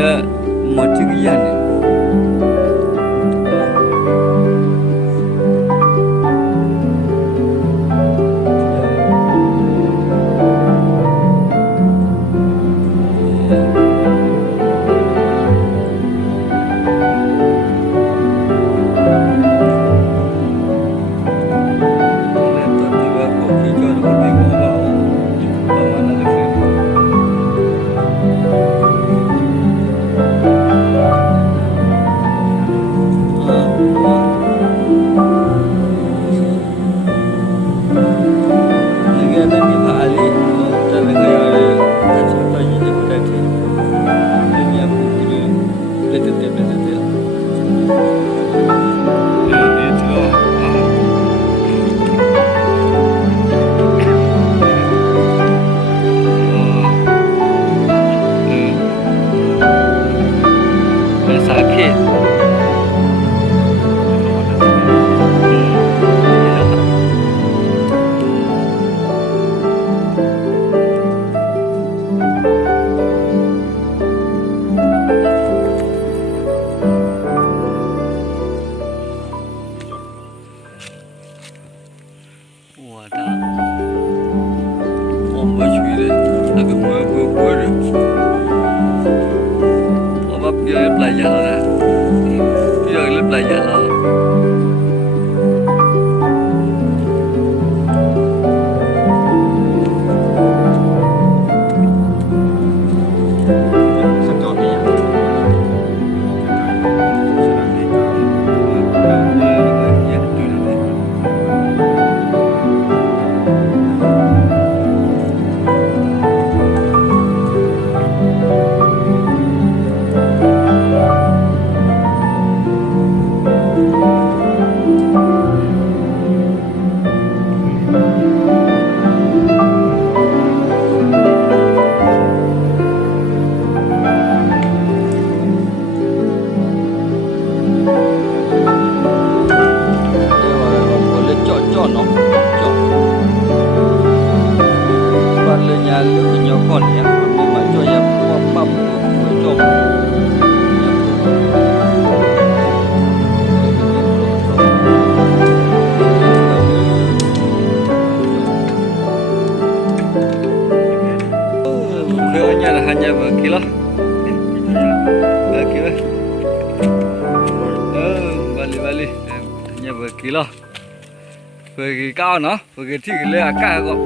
Dah mati kian ni. Sakit. Wah, dah. Om bercuci deh. Agak ber deh. Apa dia belajar lah? Dia belajar lah. Con ya, memang cuy yang apa pun jom. Ukurannya hanya berkilo. Berkilo. Balik hanya berkilo. Pergi kau no, pergi tiga akak kok.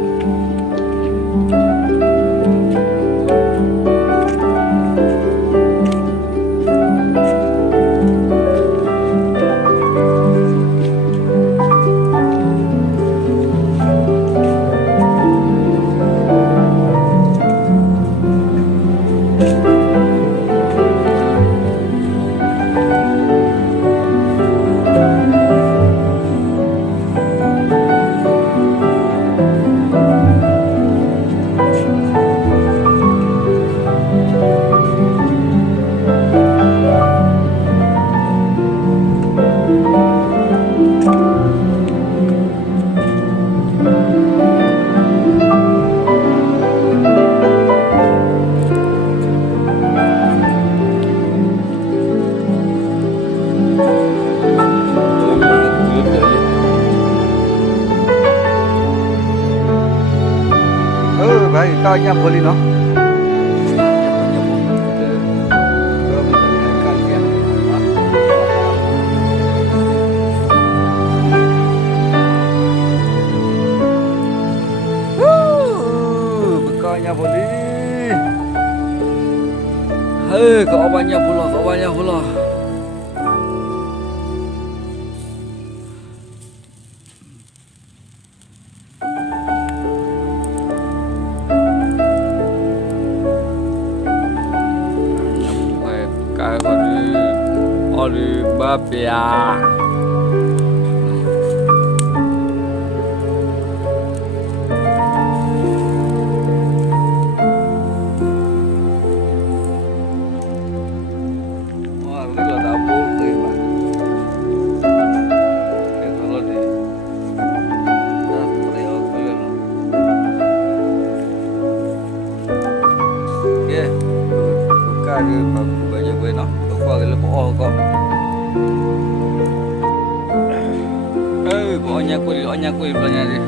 Baik, kau nyam boleh no. Bekalnya boleh. Hei, kau banyak pula. Oli babia. Wah, ini lah dapur tu bang. Kalau di, dah pergi kuih belanja di.